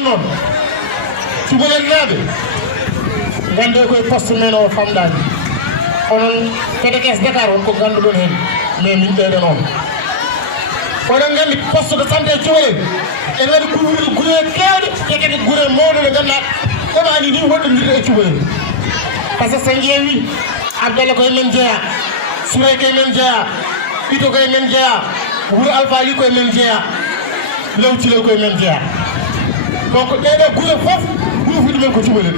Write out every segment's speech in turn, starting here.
non cubalel naaɓe gande koye poste men o famɗani onon PDS Dakar on ko ganduɗon hen mais min ɓeɗe noon oɗon gandi poste de santé cubalel ene waɗi gure kewɗe te kadi gure mawɗe ɗe ganduɗa ɗeɓani ni woɗɗodirde e cubalel par ce que so ƴeewi Abdallah koye men jeeya Sourey koye men jeeya Ito koye men jeeya Wuro Alfali koye men jeeya Law Thilel koye men jeeya donc ɗeɗo gure fof huufiɗu men ko cubalel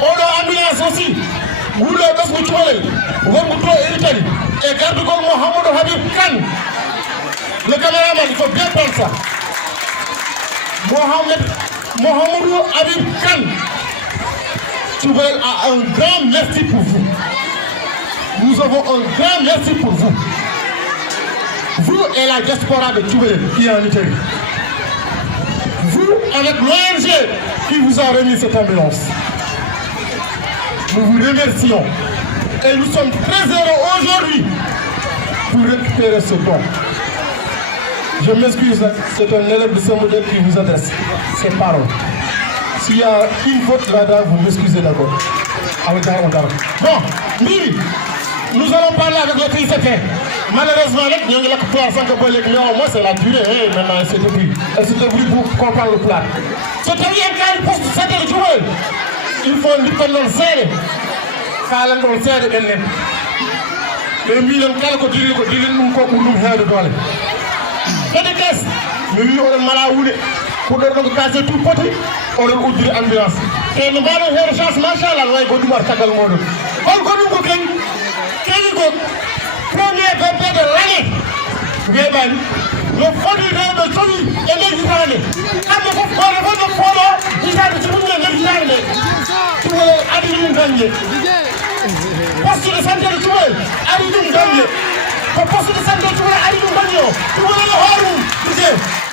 oɗo ambulance aussi nguɗo ɓesgu cubalel wongu to e Italie e gardugol Mouhamadou Habib Kane le caméraman il faut bien prendre ça Mouhamadou Habib Kane Cubalel a un grand merci pour vous. Nous avons un grand merci pour vous. Vous et la diaspora de Cubalel qui est en Italie. Vous avec l'ONG qui vous a remis cette ambulance. Nous vous remercions. Et nous sommes très heureux aujourd'hui pour récupérer ce don. Je m'excuse, c'est un élève de Saint-Modèle qui vous adresse ces paroles. S'il y a une faute là-dedans, vous m'excusez d'abord. Bon, nous allons parler avec le TICT. Malheureusement, nous avons la pouvoir sans que mais au moins c'est la durée. Maintenant, c'est depuis. Elle s'est débrouillée pour comprendre le plat. C'est un cas de poste de santé de Cubalel. Il faut une dépendance serrée. Quand on le sert de Benin. Et nous avons dit que nous avons dit que c'est des caisses. Nous avons malade. Pour nous casser tout petit, on a une ambulance. Et nous avons une chance, machallah, nous avons dit que nous avons dit premier VP de l'année. Le fond du rêve de Tony et les Iranais. Quand vous faites le fond, ils ont dit que les Iranais. Tout le monde a dit que nous gagnons. Poste de santé de Cubalel a dit que nous gagnons. Poste de santé de Cubalel a dit que nous gagnons. Tout le monde a dit que nous gagnons.